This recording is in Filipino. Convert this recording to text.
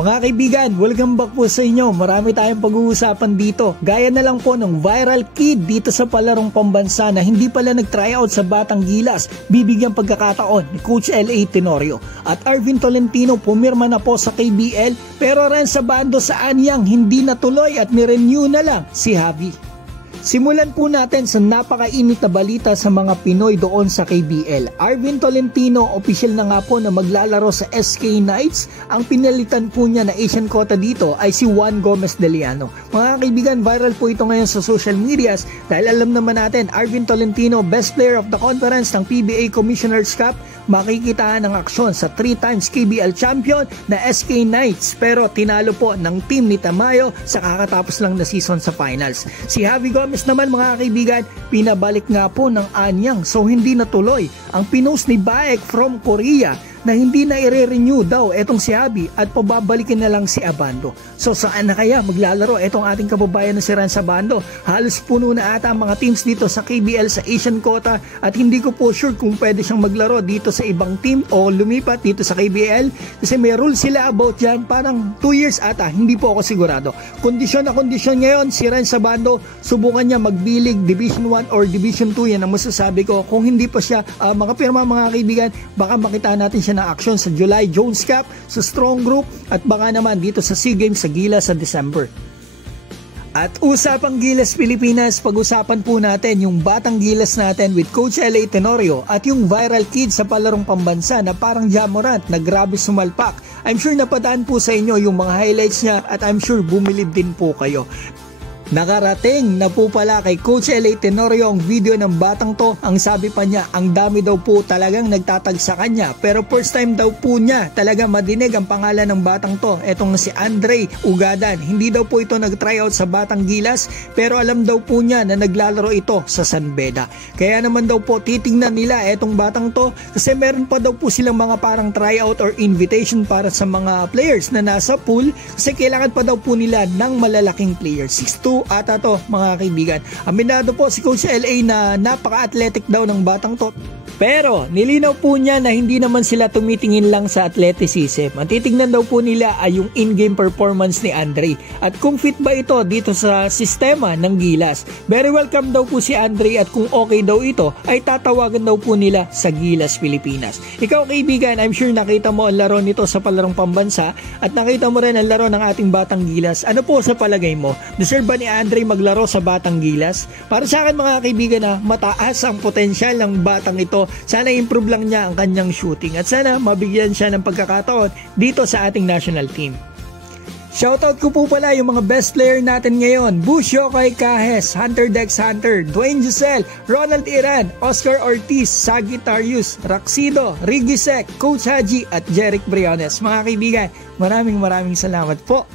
Mga kaibigan, welcome back po sa inyo. Marami tayong pag-uusapan dito. Gaya na lang po ng viral kid dito sa palarong pambansa na hindi pala nag-tryout sa Batang Gilas. Bibigyang pagkakataon ni Coach L.A. Tenorio. At Arvin Tolentino pumirma na po sa KBL pero rin sa bando sa Anyang hindi natuloy at nirenew na lang si Javi. Simulan po natin sa napakainit na balita sa mga Pinoy doon sa KBL. Arvin Tolentino, official na nga po na maglalaro sa SK Knights. Ang pinalitan po niya na Asian quota dito ay si Juan Gomez de Liano. Mga kaibigan, viral po ito ngayon sa social medias dahil alam naman natin, Arvin Tolentino, best player of the conference ng PBA Commissioner's Cup, makikitaan ng aksyon sa 3 times KBL champion na SK Knights pero tinalo po ng team ni Tamayo sa kakatapos lang na season sa finals. Si Javi Gomez naman mga kaibigan, pinabalik nga po ng Anyang so hindi natuloy. Ang pinost ni Baek from Korea na hindi na i-renew daw etong si Javi at pababalikin na lang si Abando. So saan na kaya maglalaro etong ating kababayan na si Renz Abando? Halos puno na ata ang mga teams dito sa KBL sa Asian quota at hindi ko po sure kung pwede siyang maglaro dito sa ibang team o lumipat dito sa KBL kasi may rule sila about yan, parang 2 years ata, hindi po ako sigurado. Kondisyon na kondisyon ngayon si Renz Abando, subukan niya magbilig Division 1 or Division 2, yan ang masasabi ko. Kung hindi pa siya makapirma mga kaibigan, baka makita natin siya ng aksyon sa July Jones Cup, sa Strong Group at baka naman dito sa SEA Games sa Gilas sa December. At usapang Gilas Pilipinas, pag-usapan po natin yung Batang Gilas natin with Coach L.A. Tenorio at yung viral kid sa palarong pambansa na parang Jamorant na grabe sumalpak. I'm sure napadaan po sa inyo yung mga highlights niya at I'm sure bumilib din po kayo. Nakarating na po pala kay Coach L.A. Tenorio ang video ng batang to. Ang sabi pa niya, ang dami daw po talagang nagtatag sa kanya. Pero first time daw po niya talaga madinig ang pangalan ng batang to. Etong si Andre Ugadan. Hindi daw po ito nag-tryout sa Batang Gilas pero alam daw po niya na naglalaro ito sa San Beda. Kaya naman daw po titingnan nila etong batang to kasi meron pa daw po silang mga parang tryout or invitation para sa mga players na nasa pool kasi kailangan pa daw po nila ng malalaking players. 6'2" ata to mga kaibigan. Aminado po si Coach L.A. na napaka-athletic daw ng batang to. Pero nilinaw po niya na hindi naman sila tumitingin lang sa athleticism. Ang titignan daw po nila ay yung in-game performance ni Andre. At kung fit ba ito dito sa sistema ng Gilas. Very welcome daw po si Andre at kung okay daw ito ay tatawagan daw po nila sa Gilas Pilipinas. Ikaw kaibigan, I'm sure nakita mo ang laro nito sa palarong pambansa at nakita mo rin ang laro ng ating Batang Gilas. Ano po sa palagay mo? Deserve ba ni Andre maglaro sa Batang Gilas? Para sa akin mga kaibigan na mataas ang potensyal ng batang ito. Sana improve lang niya ang kanyang shooting at sana mabigyan siya ng pagkakataon dito sa ating national team. Shoutout ko po pala yung mga best player natin ngayon. Busio Kay Cajes, Hunter Dex Hunter, Dwayne Giselle, Ronald Iran, Oscar Ortiz, Sagittarius, Raxido, Rigisek, Coach Haji at Jeric Briones. Mga kaibigan, maraming salamat po.